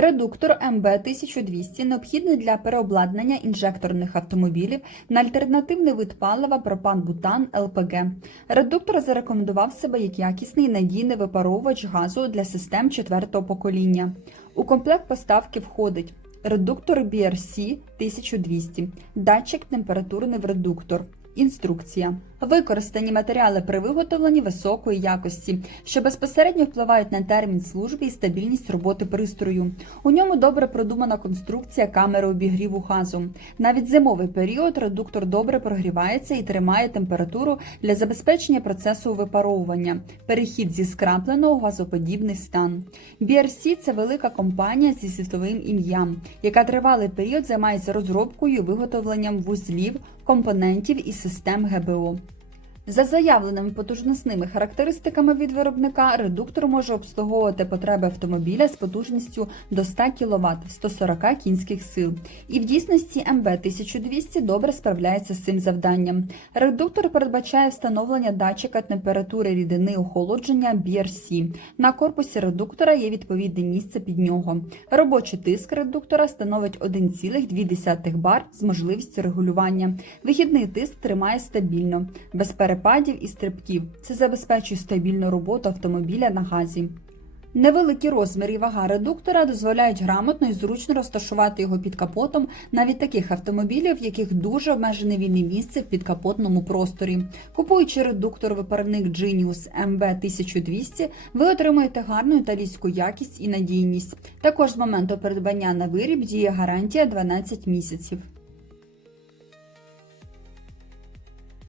Редуктор МБ-1200 необхідний для переобладнання інжекторних автомобілів на альтернативний вид палива пропан-бутан ЛПГ. Редуктор зарекомендував себе як якісний надійний випаровувач газу для систем четвертого покоління. У комплект поставки входить редуктор BRC 1200, датчик температурний в редуктор. Інструкція. Використані матеріали при виготовленні високої якості, що безпосередньо впливають на термін служби і стабільність роботи пристрою. У ньому добре продумана конструкція камери обігріву газу. Навіть зимовий період редуктор добре прогрівається і тримає температуру для забезпечення процесу випаровування, перехід зі скрапленого у газоподібний стан. BRC – це велика компанія зі світовим ім'ям, яка тривалий період займається розробкою і виготовленням вузлів, компонентів і систем ГБО. За заявленими потужносними характеристиками від виробника, редуктор може обслуговувати потреби автомобіля з потужністю до 100 кВт 140 кінських сил. І в дійсності МБ-1200 добре справляється з цим завданням. Редуктор передбачає встановлення датчика температури рідини охолодження BRC. На корпусі редуктора є відповідне місце під нього. Робочий тиск редуктора становить 1,2 бар з можливістю регулювання. Вихідний тиск тримає стабільно, без перепадів і стрибків. Це забезпечує стабільну роботу автомобіля на газі. Невеликі розміри і вага редуктора дозволяють грамотно і зручно розташувати його під капотом навіть таких автомобілів, в яких дуже обмежене вільне місце в підкапотному просторі. Купуючи редуктор випарник Genius MB1200, ви отримуєте гарну італійську якість і надійність. Також з моменту придбання на виріб діє гарантія 12 місяців.